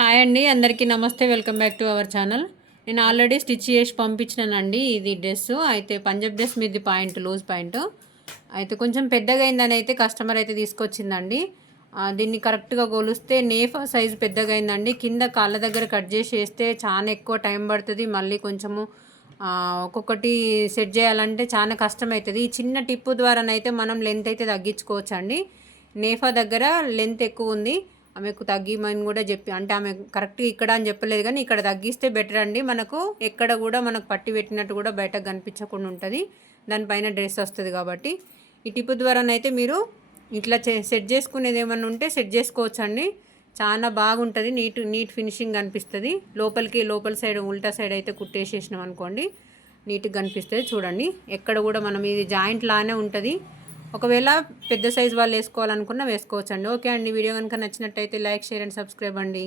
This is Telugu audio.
హాయ్ అండి, అందరికీ నమస్తే. Welcome back to our channel. నేను ఆల్రెడీ స్టిచ్ చేసి పంపించినానండి. ఇది డ్రెస్ అయితే పంజాబ్ డ్రెస్ మీది పాయింట్, లూజ్ పాయింట్ అయితే కొంచెం పెద్దగా అయిందని అయితే కస్టమర్ అయితే తీసుకొచ్చిందండి. దీన్ని కరెక్ట్గా కొలిస్తే నేఫా సైజు పెద్దగా అయిందండి. కింద కాళ్ళ దగ్గర కట్ చేసి వేస్తే చాలా ఎక్కువ టైం పడుతుంది. మళ్ళీ కొంచెము ఒక్కొక్కటి సెట్ చేయాలంటే చాలా కష్టం అవుతుంది. ఈ చిన్న టిప్పు ద్వారానైతే మనం లెంత్ అయితే తగ్గించుకోవచ్చు అండి. నేఫా దగ్గర లెంత్ ఎక్కువ ఉంది, ఆమెకు తగ్గిమని కూడా చెప్పి, అంటే ఆమె కరెక్ట్గా ఇక్కడ అని చెప్పలేదు కానీ ఇక్కడ తగ్గిస్తే బెటర్ అండి. మనకు ఎక్కడ కూడా మనకు పట్టి పెట్టినట్టు కూడా బయటకు కనిపించకుండా ఉంటుంది, దానిపైన డ్రెస్ వస్తుంది కాబట్టి. ఈ టిప్ ద్వారానైతే మీరు ఇట్లా సెట్ చేసుకునేది ఏమన్నా ఉంటే సెట్ చేసుకోవచ్చు అండి. చాలా బాగుంటుంది, నీట్ ఫినిషింగ్ కనిపిస్తుంది. లోపల సైడ్ ఉల్టా సైడ్ అయితే కుట్టేసేసినాం అనుకోండి, నీట్గా కనిపిస్తుంది. చూడండి, ఎక్కడ కూడా మనం ఇది జాయింట్ లానే ఉంటుంది. ఒకవేళ పెద్ద సైజు వాళ్ళు వేసుకోవాలనుకున్నా వేసుకోవచ్చు అండి. ఓకే అండి, వీడియో కనుక నచ్చినట్టయితే లైక్, షేర్ అండ్ సబ్స్క్రైబ్ అండి.